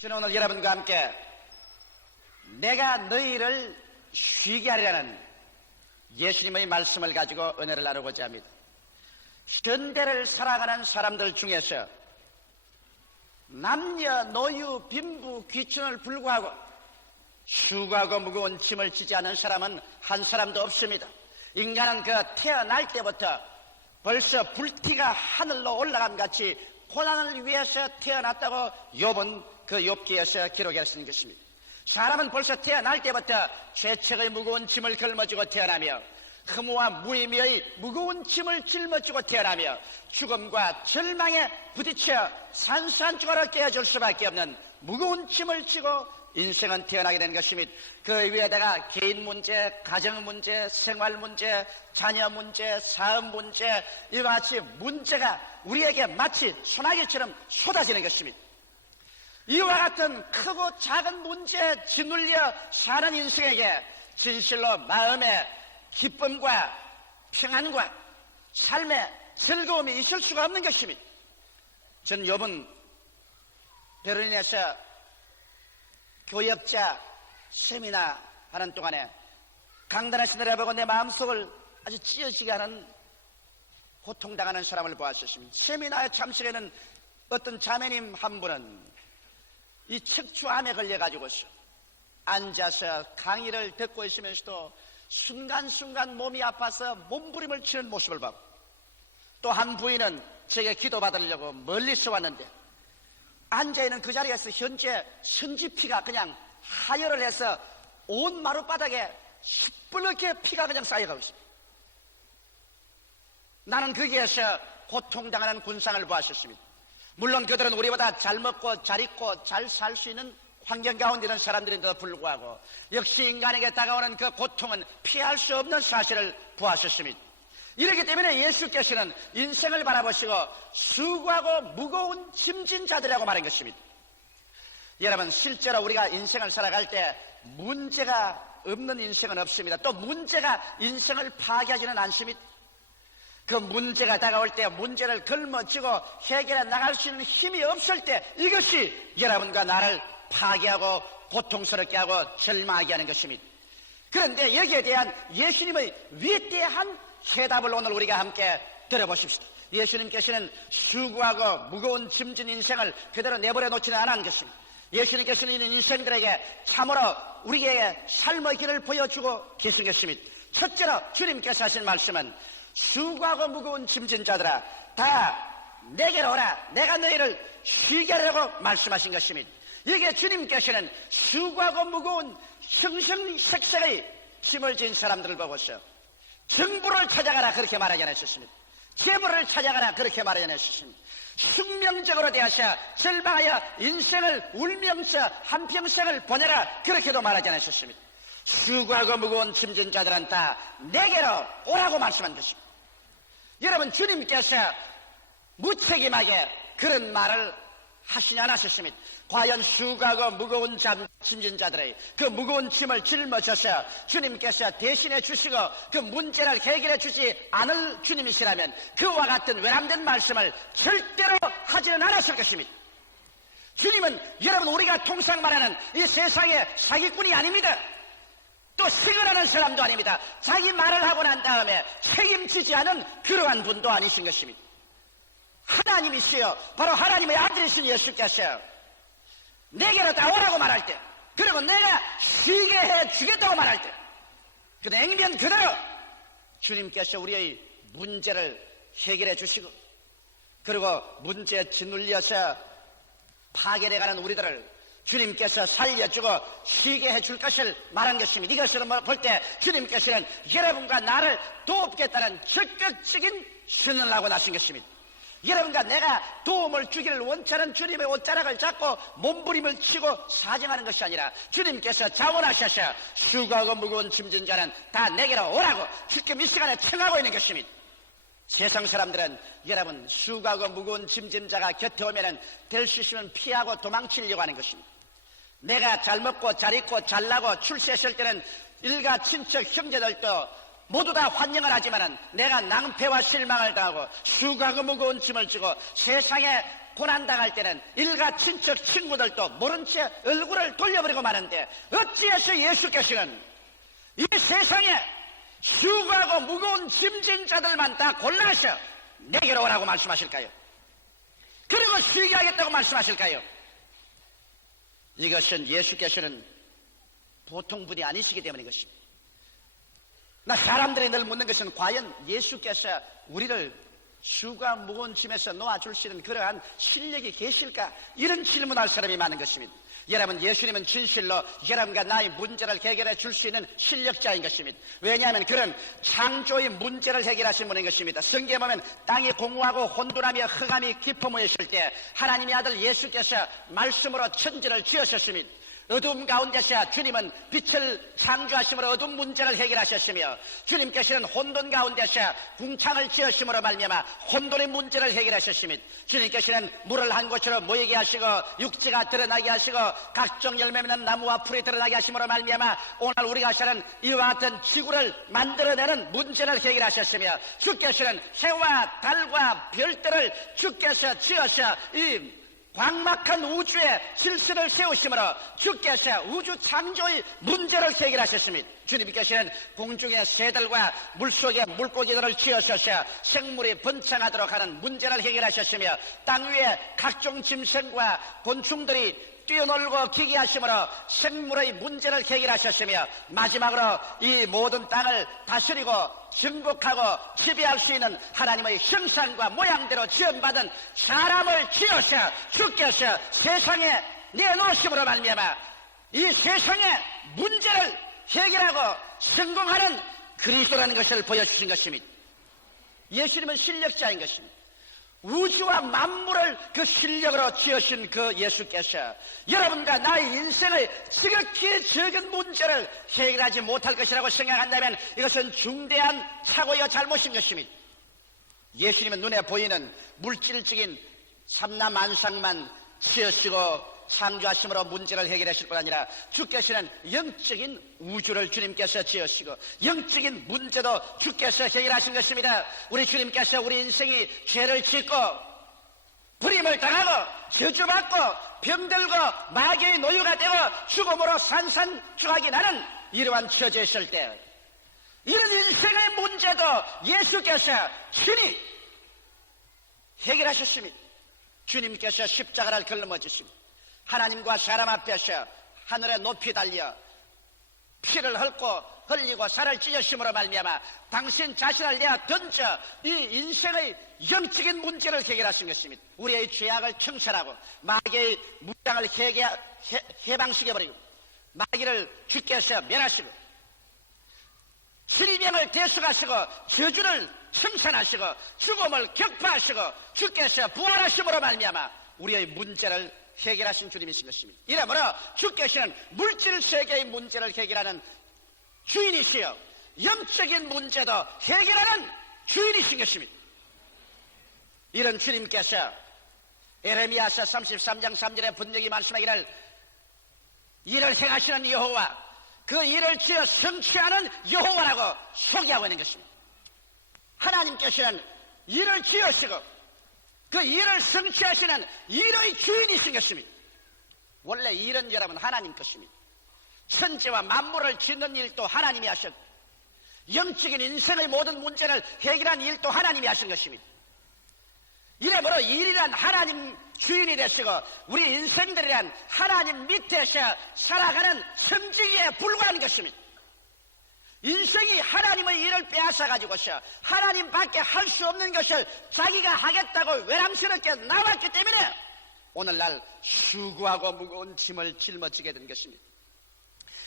저는 오늘 여러분과 함께 내가 너희를 쉬게 하리라는 예수님의 말씀을 가지고 은혜를 나누고자 합니다. 현대를 살아가는 사람들 중에서 남녀, 노유, 빈부, 귀천을 불구하고 수고하고 무거운 짐을 지지 않은 사람은 한 사람도 없습니다. 인간은 그 태어날 때부터 벌써 불티가 하늘로 올라감 같이 고난을 위해서 태어났다고 욥은 그 욥기에서 기록했는 것입니다. 사람은 벌써 태어날 때부터 죄책의 무거운 짐을 걸머쥐고 태어나며 허무와 무의미의 무거운 짐을 짊어지고 태어나며 죽음과 절망에 부딪혀 산산조각을 깨어줄 수밖에 없는 무거운 짐을 지고 인생은 태어나게 된 것입니다. 그 위에다가 개인 문제, 가정 문제, 생활 문제, 자녀 문제, 사업 문제, 이와 같이 문제가 우리에게 마치 소나기처럼 쏟아지는 것입니다. 이와 같은 크고 작은 문제에 짓눌려 사는 인생에게 진실로 마음의 기쁨과 평안과 삶의 즐거움이 있을 수가 없는 것입니다. 전 욥은 베를린에서 교역자 세미나 하는 동안에 강단에서 내려보고 내 마음속을 아주 찢어지게 하는 고통당하는 사람을 보았었습니다. 세미나에 참석하는 어떤 자매님 한 분은 이 척추암에 걸려가지고서 앉아서 강의를 듣고 있으면서도 순간순간 몸이 아파서 몸부림을 치는 모습을 봤고, 또 한 부인은 제게 기도받으려고 멀리서 왔는데 앉아있는 그 자리에서 현재 선지피가 그냥 하혈을 해서 온 마룻바닥에 시뻘겋게 피가 그냥 쌓여가고 있습니다. 나는 거기에서 고통당하는 군상을 보았었습니다. 물론 그들은 우리보다 잘 먹고 잘 입고 잘 살 수 있는 환경 가운데 있는 사람들인데도 불구하고 역시 인간에게 다가오는 그 고통은 피할 수 없는 사실을 보았었습니다. 이렇기 때문에 예수께서는 인생을 바라보시고 수고하고 무거운 짐진 자들이라고 말한 것입니다. 여러분, 실제로 우리가 인생을 살아갈 때 문제가 없는 인생은 없습니다. 또 문제가 인생을 파괴하지는 않습니다. 그 문제가 다가올 때 문제를 걸머쥐고 해결해 나갈 수 있는 힘이 없을 때 이것이 여러분과 나를 파괴하고 고통스럽게 하고 절망하게 하는 것입니다. 그런데 여기에 대한 예수님의 위대한 해답을 오늘 우리가 함께 들어보십시다. 예수님께서는 수고하고 무거운 짐진 인생을 그대로 내버려 놓지는 않은 것입니다. 예수님께서는 이런 인생들에게 참으로 우리에게 삶의 길을 보여주고 계신 것입니다. 첫째로 주님께서 하신 말씀은 수고하고 무거운 짐진 자들아 다 내게로 오라, 내가 너희를 쉬게 하려고 말씀하신 것입니다. 여기에 주님께서는 수고하고 무거운 형형색색의 짐을 진 사람들을 보고서 정부를 찾아가라 그렇게 말하지 않으셨습니다. 재물을 찾아가라 그렇게 말하지 않으셨습니다. 숙명적으로 되어서 절망하여 인생을 울면서 한평생을 보내라 그렇게도 말하지 않으셨습니다. 수고하고 무거운 짐진 자들은 다 내게로 오라고 말씀한 것입니다. 여러분, 주님께서 무책임하게 그런 말을 하시지 않으셨습니다. 과연 수고하고 무거운 짐진 자들의 그 무거운 짐을 짊어져서 주님께서 대신해 주시고 그 문제를 해결해 주지 않을 주님이시라면 그와 같은 외람된 말씀을 절대로 하지는 않았을 것입니다. 주님은 여러분, 우리가 통상 말하는 이 세상의 사기꾼이 아닙니다. 또 시근하는 사람도 아닙니다. 자기 말을 하고 난 다음에 책임지지 않은 그러한 분도 아니신 것입니다. 하나님이시여, 바로 하나님의 아들이신 예수께서 내게로 다 오라고 말할 때, 그리고 내가 쉬게 해주겠다고 말할 때, 그 냉면 그대로 주님께서 우리의 문제를 해결해 주시고, 그리고 문제에 짓눌려서 파괴돼가는 우리들을 주님께서 살려주고 쉬게 해줄 것을 말한 것입니다. 이것을 볼 때 주님께서는 여러분과 나를 돕겠다는 적극적인 선언을 하고 나신 것입니다. 여러분과 내가 도움을 주기를 원치 않은 주님의 옷자락을 잡고 몸부림을 치고 사정하는 것이 아니라 주님께서 자원하셔서 수고하고 무거운 짐진 자는 다 내게로 오라고 지금 이 시간에 청하고 있는 것입니다. 세상 사람들은 여러분, 수고하고 무거운 짐진 자가 곁에 오면은 될 수 있으면 피하고 도망치려고 하는 것입니다. 내가 잘 먹고 잘 입고 잘 나고 출세했을 때는 일가 친척 형제들도 모두 다 환영을 하지만은 내가 낭패와 실망을 당하고 수고하고 무거운 짐을 지고 세상에 고난당할 때는 일가 친척 친구들도 모른 채 얼굴을 돌려버리고 마는데 어찌해서 예수께서는 이 세상에 수고하고 무거운 짐진 자들만 다 골라서 내게로 오라고 말씀하실까요? 그리고 쉬게 하겠다고 말씀하실까요? 이것은 예수께서는 보통 분이 아니시기 때문인 것입니다. 나 사람들이 늘 묻는 것은 과연 예수께서 우리를 수고와 무거운 짐에서 놓아줄 수 있는 그러한 실력이 계실까? 이런 질문할 사람이 많은 것입니다. 여러분, 예수님은 진실로 여러분과 나의 문제를 해결해 줄 수 있는 실력자인 것입니다. 왜냐하면 그런 창조의 문제를 해결하신 분인 것입니다. 성경에 보면 땅이 공허하고 혼돈하며 흑암이 깊어 모였을 때 하나님의 아들 예수께서 말씀으로 천지를 지으셨습니다. 어두움 가운데서 주님은 빛을 창조하심으로 어두운 문제를 해결하셨으며 주님께서는 혼돈 가운데서 궁창을 지으심으로 말미암아 혼돈의 문제를 해결하셨습니다. 주님께서는 물을 한 곳으로 모이게 하시고 육지가 드러나게 하시고 각종 열매 맺는 나무와 풀이 드러나게 하심으로 말미암아 오늘 우리가 사는 이와 같은 지구를 만들어내는 문제를 해결하셨으며 주께서는 해와 달과 별들을 주께서 지어서 이 광막한 우주에 질서를 세우심으로 주께서 우주 창조의 문제를 해결하셨습니다. 주님께서는 공중의 새들과 물속의 물고기들을 지으셔서 생물이 번창하도록 하는 문제를 해결하셨으며 땅 위에 각종 짐승과 곤충들이 뛰어놀고 기기하심으로 생물의 문제를 해결하셨으며 마지막으로 이 모든 땅을 다스리고 정복하고 지배할 수 있는 하나님의 형상과 모양대로 지음받은 사람을 지어서 주께서 세상에 내놓으심으로 말미암아 이 세상의 문제를 해결하고 성공하는 그리스도라는 것을 보여주신 것입니다. 예수님은 실력자인 것입니다. 우주와 만물을 그 실력으로 지으신 그 예수께서 여러분과 나의 인생의 지극히 적은 문제를 해결하지 못할 것이라고 생각한다면 이것은 중대한 착오여 잘못인 것입니다. 예수님은 눈에 보이는 물질적인 삼라만상만 지으시고 창조하심으로 문제를 해결하실 뿐 아니라 주께서는 영적인 우주를 주님께서 지으시고 영적인 문제도 주께서 해결하신 것입니다. 우리 주님께서 우리 인생이 죄를 짓고 불임을 당하고 저주받고 병들고 마귀의 노유가 되고 죽음으로 산산조각이 나는 이러한 처지에 있을 때 이런 인생의 문제도 예수께서 친히 해결하셨습니다. 주님께서 십자가를 걸머지십니다. 하나님과 사람 앞에서 하늘에 높이 달려 피를 흘리고 살을 찢으심으로 말미암아 당신 자신을 내어 던져 이 인생의 영적인 문제를 해결하신 것입니다. 우리의 죄악을 청산하고 마귀의 무장을 해방시켜버리고 마귀를 주께서 멸하시고 질병을 대속하시고 저주를 청산하시고 죽음을 격파하시고 주께서 부활하심으로 말미암아 우리의 문제를 해결하신 주님이신 것입니다. 이러므로 주께서는 물질 세계의 문제를 해결하는 주인이시여 영적인 문제도 해결하는 주인이신 것입니다. 이런 주님께서 에레미야서 33장 3절에 분명히 말씀하기를 일을 행하시는 여호와 그 일을 지어 성취하는 여호와라고 소개하고 있는 것입니다. 하나님께서는 일을 지으시고 그 일을 성취하시는 일의 주인이신 것입니다. 원래 일은 여러분 하나님 것입니다. 천지와 만물을 짓는 일도 하나님이 하셨고 영적인 인생의 모든 문제를 해결한 일도 하나님이 하신 것입니다. 이러므로 일이란 하나님 주인이 되시고 우리 인생들이란 하나님 밑에서 살아가는 성지기에 불과한 것입니다. 인생이 하나님의 일을 빼앗아가지고서 하나님밖에 할 수 없는 것을 자기가 하겠다고 외람스럽게 나왔기 때문에 오늘날 수고하고 무거운 짐을 짊어지게 된 것입니다.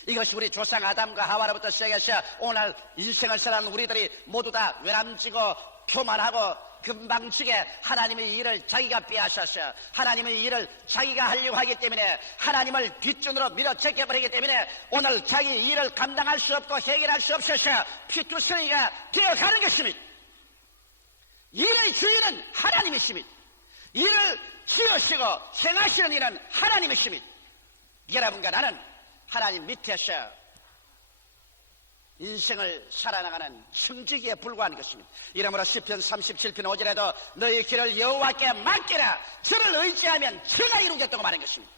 이것이 우리 조상 아담과 하와로부터 시작해서 오늘 인생을 살아가는 우리들이 모두 다 외람지고 교만하고 금방지게 하나님의 일을 자기가 빼앗아서 하나님의 일을 자기가 하려고 하기 때문에 하나님을 뒷전으로 밀어제껴버리기 때문에 오늘 자기 일을 감당할 수 없고 해결할 수 없어서 피투성이가 되어가는 것입니다. 일의 주인은 하나님이십니다. 일을 지으시고 행하시는 일은 하나님이십니다. 여러분과 나는 하나님 밑에서 인생을 살아나가는 청지기에 불과한 것입니다. 이러므로 시편 37편 5절에도 너희 길을 여호와께 맡기라. 저를 의지하면 저가 이루겠다고 말한 것입니다.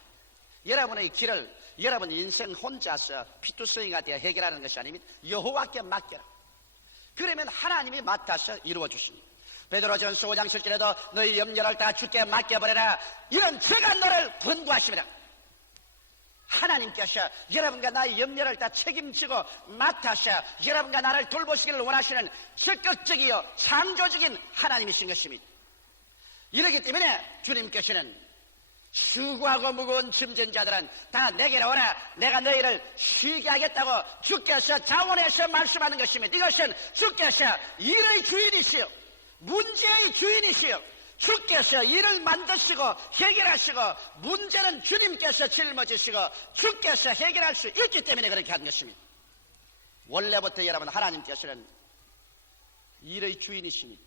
여러분의 길을 여러분 인생 혼자서 피투성이가 되어 해결하는 것이 아닙니다. 여호와께 맡겨라. 그러면 하나님이 맡아서 이루어 주십니다. 베드로전서 5장 7절에도 너희 염려를 다 주께 맡겨버려라. 이런 제가 너를 권고하십니다. 하나님께서 여러분과 나의 염려를 다 책임지고 맡아서 여러분과 나를 돌보시기를 원하시는 적극적이요 창조적인 하나님이신 것입니다. 이렇기 때문에 주님께서는 수고하고 무거운 짐진 자들은 다 내게로 오라. 내가 너희를 쉬게 하겠다고 주께서 자원해서 말씀하는 것입니다. 이것은 주께서 일의 주인이시요 문제의 주인이시요 주께서 일을 만드시고 해결하시고 문제는 주님께서 짊어지시고 주께서 해결할 수 있기 때문에 그렇게 한 것입니다. 원래부터 여러분 하나님께서는 일의 주인이십니다.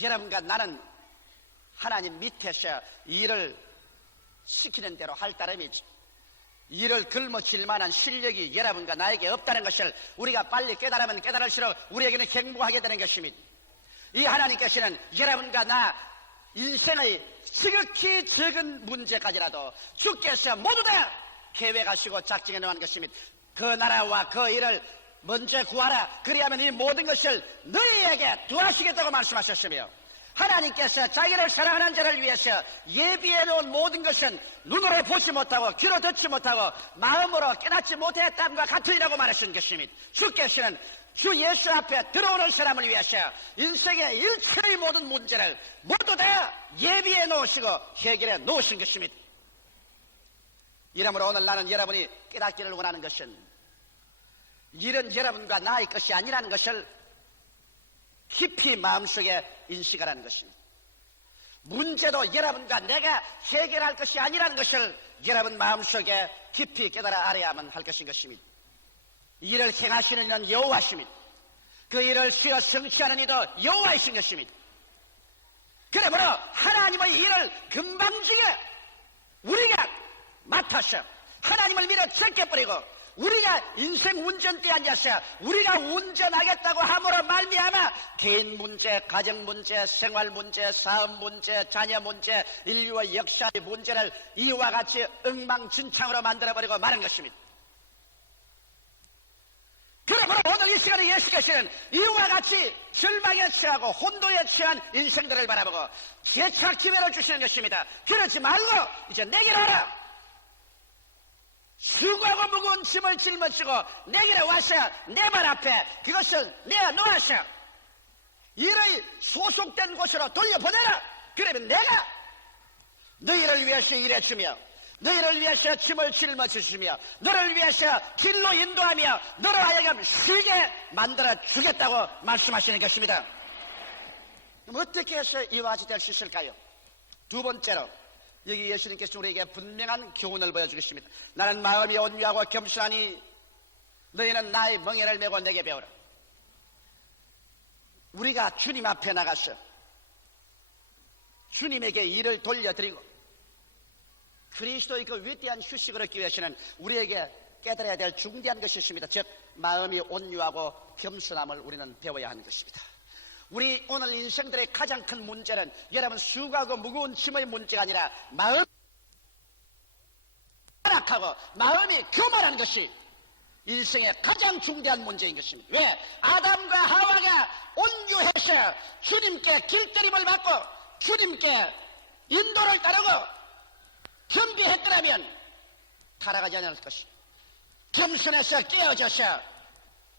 여러분과 나는 하나님 밑에서 일을 시키는 대로 할 따름이지 일을 짊어질 만한 실력이 여러분과 나에게 없다는 것을 우리가 빨리 깨달으면 깨달을수록 우리에게는 행복하게 되는 것입니다. 이 하나님께서는 여러분과 나 인생의 지극히 적은 문제까지라도 주께서 모두 다 계획하시고 작정해 놓은 것입니다. 그 나라와 그 일을 먼저 구하라. 그리하면 이 모든 것을 너희에게 도와주시겠다고 말씀하셨으며 하나님께서 자기를 사랑하는 자를 위해서 예비해 놓은 모든 것은 눈으로 보지 못하고 귀로 듣지 못하고 마음으로 깨닫지 못했다함과 같으리라고 말하신 것입니다. 주께서는 주 예수 앞에 들어오는 사람을 위해서 인생의 일체의 모든 문제를 모두 다 예비해 놓으시고 해결해 놓으신 것입니다. 이러므로 오늘 나는 여러분이 깨닫기를 원하는 것은 일은 여러분과 나의 것이 아니라는 것을 깊이 마음속에 인식하라는 것입니다. 문제도 여러분과 내가 해결할 것이 아니라는 것을 여러분 마음속에 깊이 깨달아 알아야만 할 것인 것입니다. 일을 행하시는 이는 여호와십니다. 그 일을 쉬어 성취하는 이도 여호와이신 것입니다. 그러므로 하나님의 일을 금방지게 우리가 맡아서 하나님을 밀어 제껴버리고 우리가 인생 운전대에 앉아서 우리가 운전하겠다고 함으로 말미암아 개인 문제, 가정 문제, 생활 문제, 사업 문제, 자녀 문제, 인류의 역사의 문제를 이와 같이 엉망진창으로 만들어버리고 마는 것입니다. 그러므로 오늘 이 시간에 예수께서는 이와 같이 절망에 처하고 혼돈에 처한 인생들을 바라보고 재차 기회를 주시는 것입니다. 그러지 말고 이제 내게로 와라. 수고하고 무거운 짐을 짊어지고 내게로 와서 내 발 앞에 그것을 내어놓아서 일의 소속된 곳으로 돌려보내라. 그러면 내가 너희를 위해서 일해주며 너희를 위해서 짐을 짊어지시며 너를 위해서 길로 인도하며 너를 하여금 쉬게 만들어주겠다고 말씀하시는 것입니다. 그럼 어떻게 해서 이와 같이 될 수 있을까요? 두 번째로 여기 예수님께서 우리에게 분명한 교훈을 보여주겠습니다. 나는 마음이 온유하고 겸손하니 너희는 나의 멍에를 메고 내게 배우라. 우리가 주님 앞에 나가서 주님에게 일을 돌려드리고 그리스도의 그 위대한 휴식을 얻기 위해서는 우리에게 깨달아야 될 중대한 것이 있습니다. 즉 마음이 온유하고 겸손함을 우리는 배워야 하는 것입니다. 우리 오늘 인생들의 가장 큰 문제는 여러분 수고하고 무거운 짐의 문제가 아니라 마음이 타락하고 마음이 교만한 것이 인생의 가장 중대한 문제인 것입니다. 왜? 아담과 하와가 온유해서 주님께 길들임을 받고 주님께 인도를 따르고 겸비했더라면 타락하지 않을 것입니다. 겸손해서 깨어져서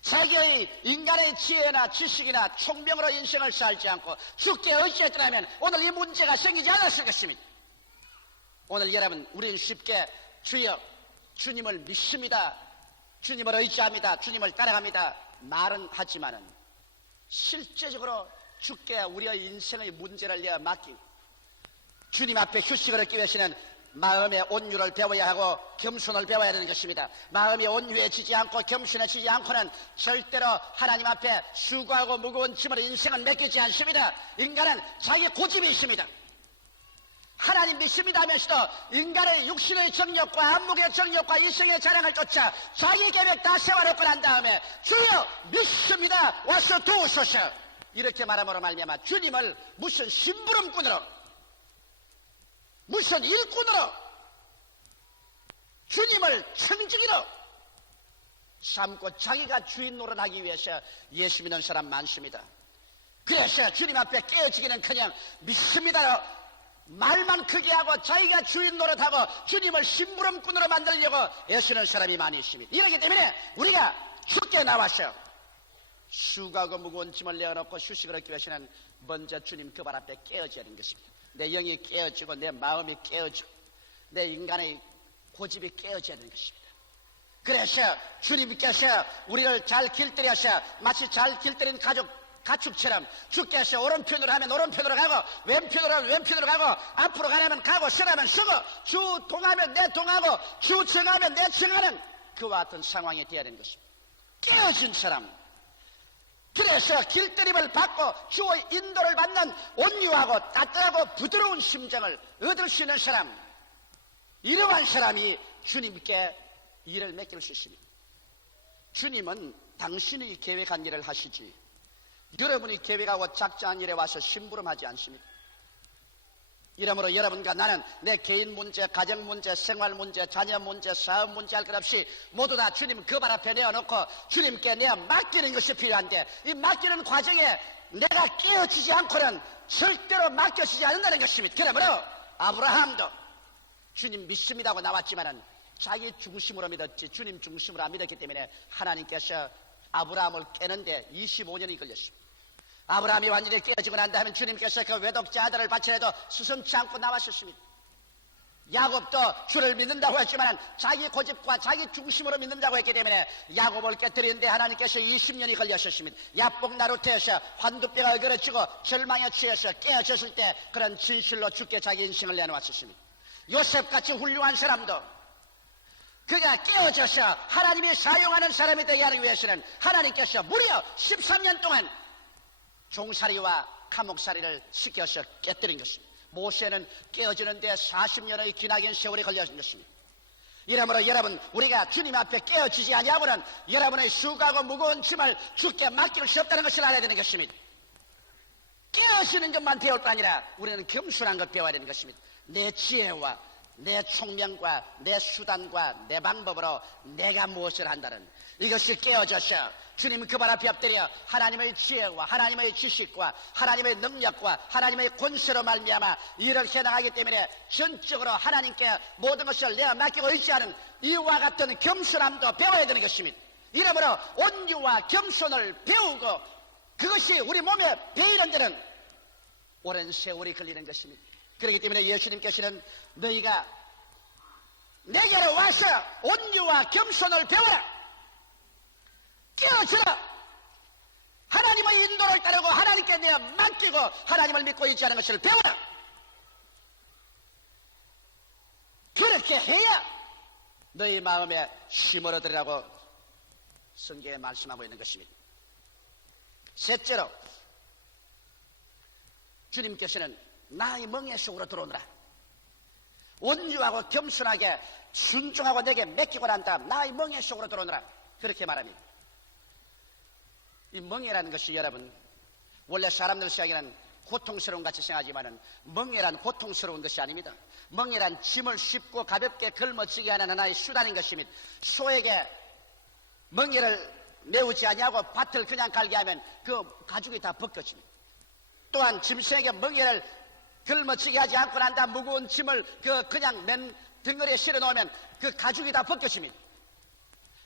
자기의 인간의 지혜나 지식이나 총명으로 인생을 살지 않고 죽게 의지했더라면 오늘 이 문제가 생기지 않았을 것입니다. 오늘 여러분 우리는 쉽게 주여 주님을 믿습니다. 주님을 의지합니다. 주님을 따라갑니다. 말은 하지만은 실제적으로 주께 우리의 인생의 문제를 내어 맡기고 주님 앞에 휴식을 얻기 위해서는 마음의 온유를 배워야 하고 겸손을 배워야 되는 것입니다. 마음이 온유해지지 않고 겸손해지지 않고는 절대로 하나님 앞에 수고하고 무거운 짐을 인생은 맡기지 않습니다. 인간은 자기 고집이 있습니다. 하나님 믿습니다 하면서도 인간의 육신의 정욕과 안목의 정욕과 이성의 자랑을 쫓아 자기 계획 다 세워놓고 난 다음에 주여 믿습니다 와서 도우소서 이렇게 말함으로 말미암아 주님을 무슨 심부름꾼으로 무슨 일꾼으로 주님을 청지기로 삼고 자기가 주인 노릇하기 위해서 예수 믿는 사람 많습니다. 그래서 주님 앞에 깨어지기는 그냥 믿습니다로 말만 크게 하고 자기가 주인 노릇하고 주님을 심부름꾼으로 만들려고 애쓰는 사람이 많이 있습니다. 이렇기 때문에 우리가 주께 나와서 수고하고 무거운 짐을 내어놓고 휴식을 얻기 위해서는 먼저 주님 그 발 앞에 깨어져야 하는 것입니다. 내 영이 깨어지고 내 마음이 깨어지고 내 인간의 고집이 깨어져야 하는 것입니다. 그래서 주님께서 우리를 잘 길들여서 마치 잘 길들인 가축처럼 주께서 오른편으로 하면 오른편으로 가고 왼편으로 하면 왼편으로 가고 앞으로 가려면 가고 서라면 서고 주 동하면 내 동하고 주 정하면 내 정하는 그와 같은 상황이 되어야 되는 것입니다. 깨어진 사람, 그래서 길들임을 받고 주의 인도를 받는 온유하고 따뜻하고 부드러운 심정을 얻을 수 있는 사람, 이러한 사람이 주님께 일을 맡길 수 있습니다. 주님은 당신이 계획한 일을 하시지 여러분이 계획하고 작정한 일에 와서 심부름하지 않습니다. 이러므로 여러분과 나는 내 개인 문제, 가정 문제, 생활 문제, 자녀 문제, 사업 문제 할 것 없이 모두 다 주님 그 발 앞에 내어놓고 주님께 내가 맡기는 것이 필요한데 이 맡기는 과정에 내가 깨어지지 않고는 절대로 맡겨지지 않는다는 것입니다. 그러므로 아브라함도 주님 믿습니다 하고 나왔지만은 자기 중심으로 믿었지 주님 중심으로 안 믿었기 때문에 하나님께서 아브라함을 깨는데 25년이 걸렸습니다. 아브라함이 완전히 깨어지고 난 다음에 주님께서 그 외독자 아들을 바쳐내도 스승치 않고 나왔었습니다. 야곱도 주를 믿는다고 했지만 자기 고집과 자기 중심으로 믿는다고 했기 때문에 야곱을 깨뜨리는데 하나님께서 20년이 걸렸었습니다. 야복 나루터에서 환두뼈가 걸어지고 절망에 취해서 깨어졌을 때 그런 진실로 주께 자기 인생을 내놓았었습니다. 요셉같이 훌륭한 사람도 그가 깨어져서 하나님이 사용하는 사람이 되게 하기 위해서는 하나님께서 무려 13년 동안 종살이와 감옥살이를 시켜서 깨뜨린 것입니다. 모세는 깨어지는데 40년의 기나긴 세월이 걸렸는 것입니다. 이러므로 여러분 우리가 주님 앞에 깨어지지 아니하고는 여러분의 수고하고 무거운 짐을 주께 맡길 수 없다는 것을 알아야 되는 것입니다. 깨어지는 것만 배울 거 아니라 우리는 겸손한 것 배워야 되는 것입니다. 내 지혜와 내 총명과 내 수단과 내 방법으로 내가 무엇을 한다는 이것이 깨어져서 주님 그 발 앞에 엎드려 하나님의 지혜와 하나님의 지식과 하나님의 능력과 하나님의 권세로 말미암아 이렇게 나가기 때문에 전적으로 하나님께 모든 것을 내가 맡기고 있지 않은 이와 같은 겸손함도 배워야 되는 것입니다. 이러므로 온유와 겸손을 배우고 그것이 우리 몸에 배이는 데는 오랜 세월이 걸리는 것입니다. 그렇기 때문에 예수님께서는 너희가 내게로 와서 온유와 겸손을 배워라. 깨어져라. 하나님의 인도를 따르고 하나님께 내가 맡기고 하나님을 믿고 있지 않은 것을 배워라. 그렇게 해야 너희 마음에 쉼을 얻으리라고 성경에 말씀하고 있는 것입니다. 셋째로 주님께서는 나의 멍에 속으로 들어오느라 온유하고 겸손하게 순종하고 내게 맡기고 난 다음 나의 멍에 속으로 들어오느라 그렇게 말합니다. 이 멍에라는 것이 여러분 원래 사람들 생각에는 고통스러운 같이 생각하지만은 멍에란 고통스러운 것이 아닙니다. 멍에란 짐을 쉽고 가볍게 걸머지게 하는 하나의 수단인 것입니다. 소에게 멍에를 메우지 아니하고 밭을 그냥 갈게 하면 그 가죽이 다 벗겨집니다. 또한 짐승에게 멍에를 걸머지게 하지 않고 난 다음 무거운 짐을 그냥 맨 덩어리에 실어 놓으면 그 가죽이 다 벗겨집니다.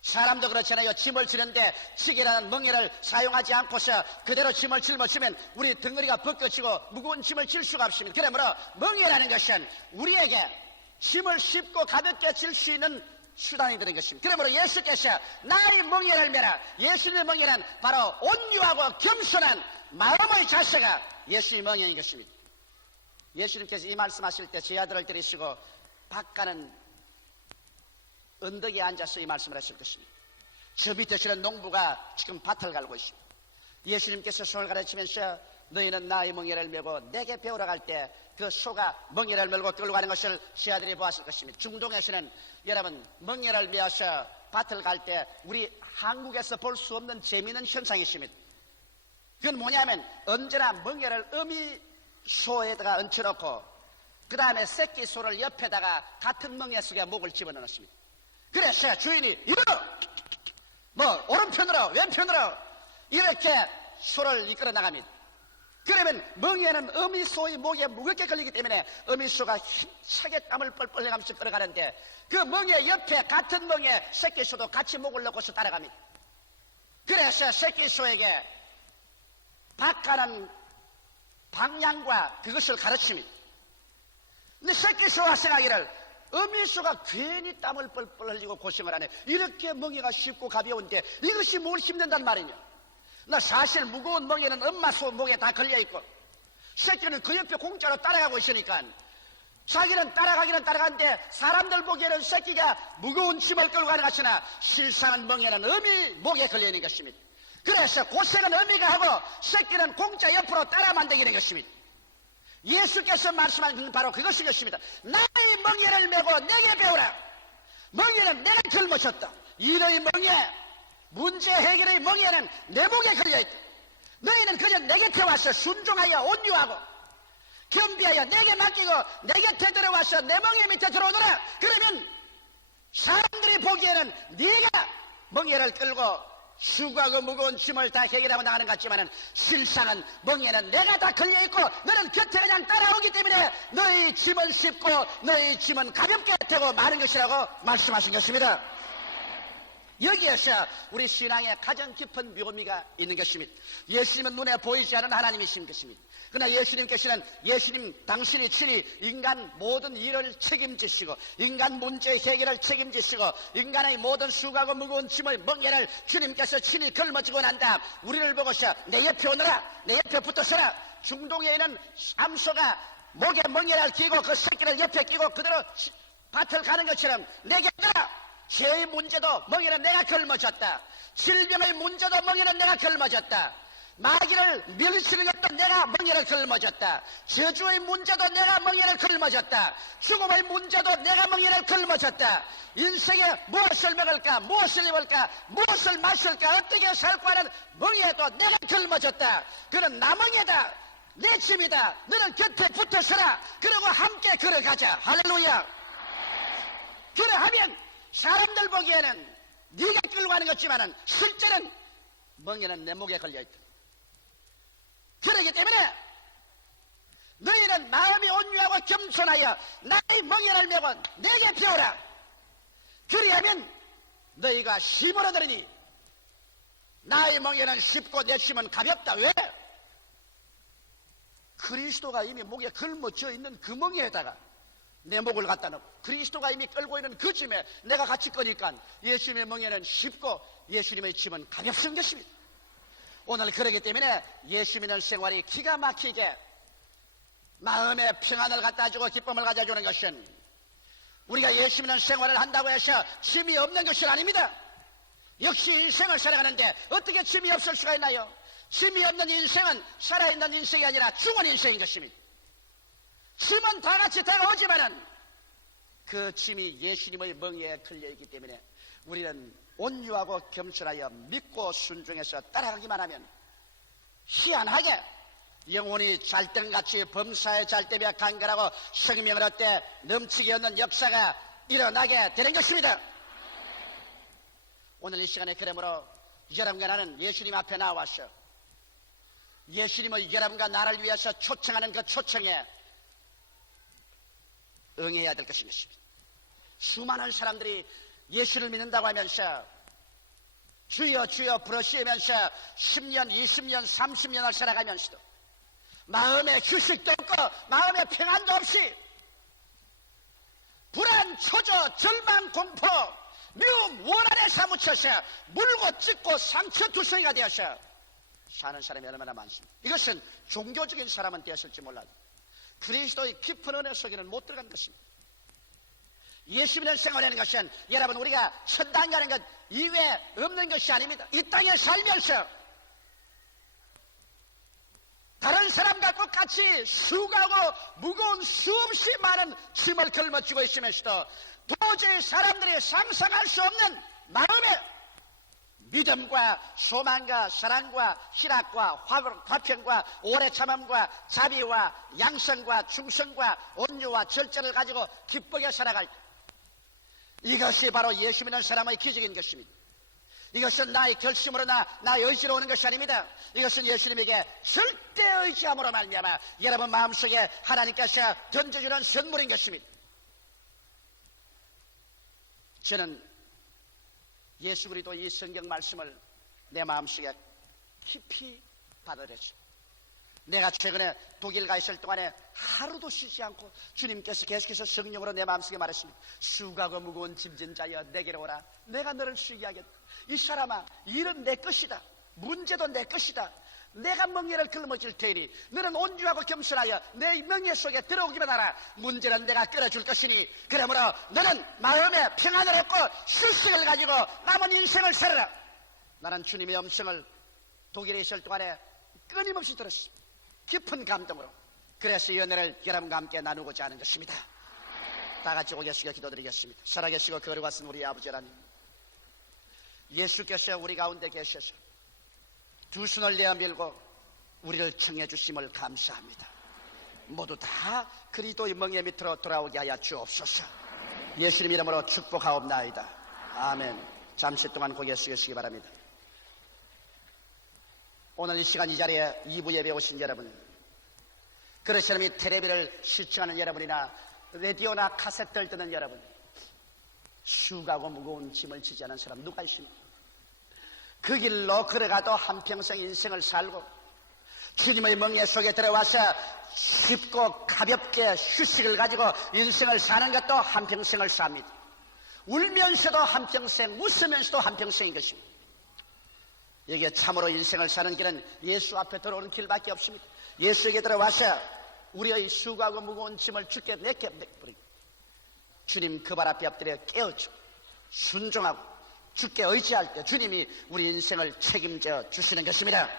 사람도 그렇잖아요. 짐을 지는데 치기라는 멍에를 사용하지 않고서 그대로 짐을 짊어지면 우리 덩어리가 벗겨지고 무거운 짐을 질 수가 없습니다. 그러므로 멍에라는 것은 우리에게 짐을 쉽고 가볍게 질 수 있는 수단이 되는 것입니다. 그러므로 예수께서 나의 멍에를 메라. 예수님의 멍에는 바로 온유하고 겸손한 마음의 자세가 예수의 멍에인 것입니다. 예수님께서 이 말씀하실 때 제 아들을 들이시고 바가는 언덕에 앉아서 이 말씀을 했을 것입니다. 저 밑에 저런 농부가 지금 밭을 갈고 있습니다. 예수님께서 손을 가르치면서 너희는 나의 멍에를 메고 내게 배우러 갈 때 그 소가 멍에를 메고 끌고 가는 것을 시아들이 보았을 것입니다. 중동에서는 여러분 멍에를 메어서 밭을 갈 때 우리 한국에서 볼 수 없는 재미있는 현상이 있습니다. 그건 뭐냐면 언제나 멍에를 어미 소에다가 얹혀놓고 그 다음에 새끼 소를 옆에다가 같은 멍에 속에 목을 집어넣습니다. 그래서 주인이 이거 뭐 오른편으로 왼편으로 이렇게 소를 이끌어 나갑니다. 그러면 멍에는 어미 소의 목에 무겁게 걸리기 때문에 어미 소가 힘차게 땀을 뻘뻘 흘려가면서 걸어가는데 그 멍에 옆에 같은 멍에 새끼 소도 같이 목을 넣고서 따라갑니다. 그래서 새끼 소에게 밭가는 방향과 그것을 가르칩니다. 근데 새끼 소가 생각하기를 어미 소가 괜히 땀을 뻘뻘 흘리고 고생을 하네. 이렇게 멍에가 쉽고 가벼운데 이것이 뭘 힘든단 말이냐. 나 사실 무거운 멍에는 엄마 소 목에 다 걸려있고 새끼는 그 옆에 공짜로 따라가고 있으니까 자기는 따라가기는 따라가는데 사람들 보기에는 새끼가 무거운 짐을 끌고 가는 것이나 실상은 멍에는 어미 목에 걸려있는 것입니다. 그래서 고생은 어미가 하고 새끼는 공짜 옆으로 따라 만들게 것입니다. 예수께서 말씀하신 바로 그것인 것입니다. 나의 멍에를 메고 내게 배우라. 멍에는 내가 젊으셨다. 이의 멍에 문제 해결의 멍에는 내 목에 걸려있다. 너희는 그저 내 곁에 와서 순종하여 온유하고 겸비하여 내게 맡기고 내 곁에 들어와서 내 멍에 밑에 들어오너라. 그러면 사람들이 보기에는 네가 멍에를 끌고 수고하고 무거운 짐을 다 해결하고 나가는 것 같지만은 실상은 멍에는 내가 다 걸려있고 너는 곁에 그냥 따라오기 때문에 너희 짐은 쉽고 너희 짐은 가볍게 되고 마는 것이라고 말씀하신 것입니다. 여기에서 우리 신앙에 가장 깊은 묘미가 있는 것입니다. 예수님은 눈에 보이지 않는 하나님이신 것입니다. 그러나 예수님께서는 예수님 당신이 친히 인간 모든 일을 책임지시고 인간 문제 해결을 책임지시고 인간의 모든 수고하고 무거운 짐을 멍에를 주님께서 친히 걸머지고 난 다음 우리를 보고서 내 옆에 오너라. 내 옆에 붙어서라. 중동에 있는 암소가 목에 멍에를 끼고 그 새끼를 옆에 끼고 그대로 밭을 가는 것처럼 내게 오너라. 죄의 문제도 멍에는 내가 걸머졌다. 질병의 문제도 멍에는 내가 걸머졌다. 마귀를 밀치는 것도 내가 멍에를 걸머졌다. 저주의 문제도 내가 멍에를 걸머졌다. 죽음의 문제도 내가 멍에를 걸머졌다. 인생에 무엇을 먹을까, 무엇을 입을까, 무엇을 마실까, 어떻게 살까 하는 멍에도 내가 걸머졌다. 그는 나 멍에다. 내 짐이다. 너는 곁에 붙어서라. 그리고 함께 걸어가자. 할렐루야. 그래하면 사람들 보기에는 네가 끌고 가는 것지만은 실제는 멍에는 내 목에 걸려있다. 그렇기 때문에 너희는 마음이 온유하고 겸손하여 나의 멍에를 메고 내게 배우라. 그리하면 너희가 힘을 얻으리니 나의 멍에는 쉽고 내 짐은 가볍다. 왜? 그리스도가 이미 목에 걸머져 있는 그 멍에에다가 내 목을 갖다 놓고 그리스도가 이미 끌고 있는 그 짐에 내가 같이 거니까 예수님의 멍에는 쉽고 예수님의 짐은 가볍은 것입니다. 오늘 그러기 때문에 예수 믿는 생활이 기가 막히게 마음의 평안을 갖다 주고 기쁨을 가져주는 것은 우리가 예수 믿는 생활을 한다고 해서 짐이 없는 것은 아닙니다. 역시 인생을 살아가는데 어떻게 짐이 없을 수가 있나요? 짐이 없는 인생은 살아있는 인생이 아니라 죽은 인생인 것입니다. 짐은 다 같이 다가오지만은 그 짐이 예수님의 멍에에 걸려있기 때문에 우리는 온유하고 겸손하여 믿고 순종해서 따라가기만 하면 희한하게 영혼이 잘등같이 범사에 잘되며 간결하고 생명을 얻되 넘치게 얻는 역사가 일어나게 되는 것입니다. 오늘 이 시간에 그러므로 여러분과 나는 예수님 앞에 나와서 예수님의 여러분과 나를 위해서 초청하는 그 초청에 응해야 될 것인 것입니다. 수많은 사람들이 예수를 믿는다고 하면서 주여 주여 부르시면서 10년, 20년, 30년을 살아가면서도 마음의 휴식도 없고 마음의 평안도 없이 불안, 초조, 절망, 공포, 미움, 원한에 사무쳐서 물고 찢고 상처투성이가 되어서 사는 사람이 얼마나 많습니다. 이것은 종교적인 사람은 되었을지 몰라도 그리스도의 깊은 은혜 속에는 못 들어간 것입니다. 예수 믿는 생활하는 것은 여러분 우리가 천당 가는 것 이외에 없는 것이 아닙니다. 이 땅에 살면서 다른 사람과 똑같이 수고하고 무거운 수없이 많은 짐을 걸머쥐고 있으면서도 도저히 사람들이 상상할 수 없는 마음의 믿음과 소망과 사랑과 희락과 화평과 오래 참음과 자비와 양성과 충성과 온유와 절제를 가지고 기쁘게 살아갈 때, 이것이 바로 예수 믿는 사람의 기적인 것입니다. 이것은 나의 결심으로나 나의 의지로 오는 것이 아닙니다. 이것은 예수님에게 절대 의지함으로 말미암아 여러분 마음속에 하나님께서 던져주는 선물인 것입니다. 저는 예수 그리스도 이 성경 말씀을 내 마음속에 깊이 받아들였습니다. 내가 최근에 독일 가 있을 동안에 하루도 쉬지 않고 주님께서 계속해서 성령으로 내 마음속에 말했습니다. 수고하고 무거운 짐진 자여 내게로 오라. 내가 너를 쉬게 하겠다. 이 사람아, 일은 내 것이다. 문제도 내 것이다. 내가 멍에를 짊어질 테니 너는 온유하고 겸손하여 내 멍에 속에 들어오기만 하라. 문제는 내가 끌어줄 것이니 그러므로 너는 마음에 평안을 얻고 휴식을 가지고 남은 인생을 살아라. 나는 주님의 음성을 독일에 있을 동안에 끊임없이 들었습니다. 깊은 감동으로. 그래서 이 은혜를 여러분과 함께 나누고자 하는 것입니다. 다 같이 고개 숙여 기도드리겠습니다. 살아계시고 거룩하신 우리 아버지 하나님, 예수께서 우리 가운데 계셔서 두 손을 내어 밀고 우리를 청해 주심을 감사합니다. 모두 다 그리스도의 멍에 밑으로 돌아오게 하여 주옵소서. 예수님 이름으로 축복하옵나이다. 아멘. 잠시 동안 고개 숙이시기 바랍니다. 오늘 이 시간 이 자리에 2부 예배 오신 여러분, 그렇처럼 이 텔레비를 시청하는 여러분이나 라디오나 카세트를 듣는 여러분, 수고하고 무거운 짐을 지지 않은 사람 누가 있습니까? 그 길로 걸어가도 한평생 인생을 살고 주님의 멍에 속에 들어와서 쉽고 가볍게 휴식을 가지고 인생을 사는 것도 한평생을 삽니다. 울면서도 한평생, 웃으면서도 한평생인 것입니다. 여기에 참으로 인생을 사는 길은 예수 앞에 들어오는 길밖에 없습니다. 예수에게 들어와서 우리의 수고하고 무거운 짐을 주께 내버리고 주님 그 발 앞에 엎드려 깨어져 순종하고 주께 의지할 때 주님이 우리 인생을 책임져 주시는 것입니다.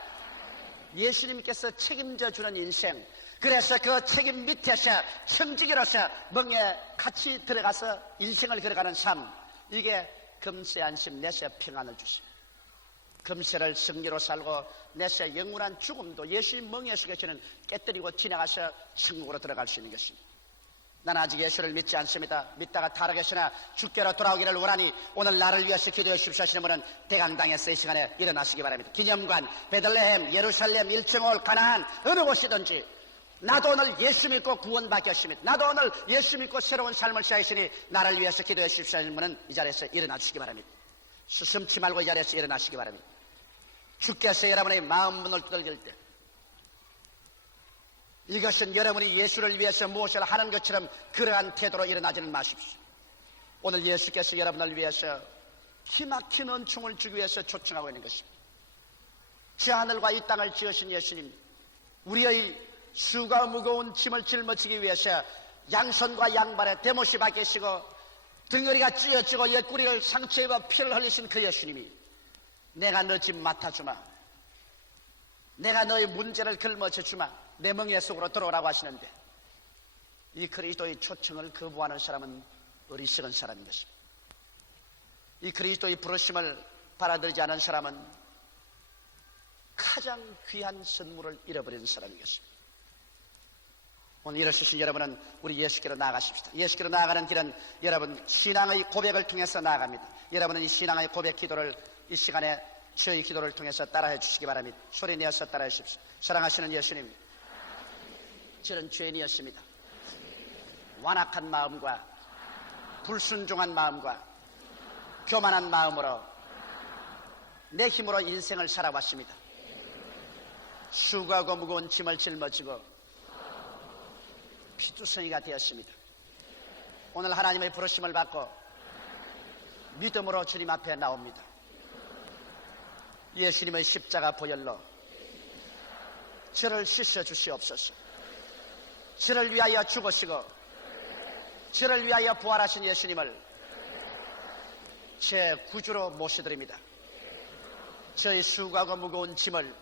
예수님께서 책임져 주는 인생, 그래서 그 책임 밑에서 청지기로서 멍에 같이 들어가서 인생을 걸어가는 삶, 이게 금세 안심 내세 평안을 주십니다. 금세를 승리로 살고 내세 영원한 죽음도 예수님 멍에 속에 저는 깨뜨리고 지나가서 천국으로 들어갈 수 있는 것입니다. 나는 아직 예수를 믿지 않습니다. 믿다가 타락했으나 주께로 돌아오기를 원하니 오늘 나를 위해서 기도해 주십시오 하시는 분은 대강당에서 이 시간에 일어나시기 바랍니다. 기념관, 베들레헴, 예루살렘, 일정홀, 가나안 어느 곳이든지 나도 오늘 예수 믿고 구원받겠습니다. 나도 오늘 예수 믿고 새로운 삶을 시작했으니 나를 위해서 기도해 주십시오 하시는 분은 이 자리에서 일어나 주시기 바랍니다. 스슴치 말고 이 자리에서 일어나시기 바랍니다. 주께서 여러분의 마음 문을 두들길 때 이것은 여러분이 예수를 위해서 무엇을 하는 것처럼 그러한 태도로 일어나지는 마십시오. 오늘 예수께서 여러분을 위해서 기막힌 은총을 주기 위해서 초청하고 있는 것입니다. 저 하늘과 이 땅을 지으신 예수님, 우리의 수가 무거운 짐을 짊어지기 위해서 양손과 양발에 대못이 박히시고 등허리가 찢어지고 옆구리를 상처 입어 피를 흘리신 그 예수님이 내가 너 짐 맡아주마, 내가 너의 문제를 걸머져 주마, 내 멍에 속으로 들어오라고 하시는데 이 그리스도의 초청을 거부하는 사람은 어리석은 사람인 것입니다. 이 그리스도의 부르심을 받아들이지 않은 사람은 가장 귀한 선물을 잃어버리는 사람인 것입니다. 오늘 이러시신 여러분은 우리 예수께로 나아가십시다. 예수께로 나아가는 길은 여러분 신앙의 고백을 통해서 나아갑니다. 여러분은 이 신앙의 고백 기도를 이 시간에 저희 기도를 통해서 따라해 주시기 바랍니다. 소리 내어서 따라해 주십시오. 사랑하시는 예수님, 저는 죄인이었습니다. 완악한 마음과 불순종한 마음과 교만한 마음으로 내 힘으로 인생을 살아왔습니다. 수고하고 무거운 짐을 짊어지고 피투성이가 되었습니다. 오늘 하나님의 부르심을 받고 믿음으로 주님 앞에 나옵니다. 예수님의 십자가 보혈로 저를 씻어 주시옵소서. 저를 위하여 죽으시고 저를 위하여 부활하신 예수님을 제 구주로 모셔드립니다. 저의 수고하고 무거운 짐을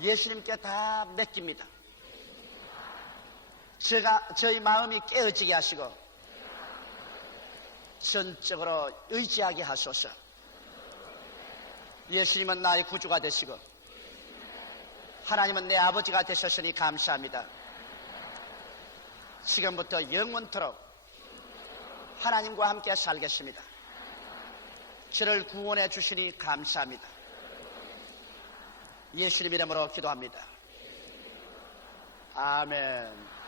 예수님께 다 맡깁니다. 저희 마음이 깨어지게 하시고 전적으로 의지하게 하소서. 예수님은 나의 구주가 되시고 하나님은 내 아버지가 되셨으니 감사합니다. 지금부터 영원토록 하나님과 함께 살겠습니다. 저를 구원해 주시니 감사합니다. 예수님 이름으로 기도합니다. 아멘.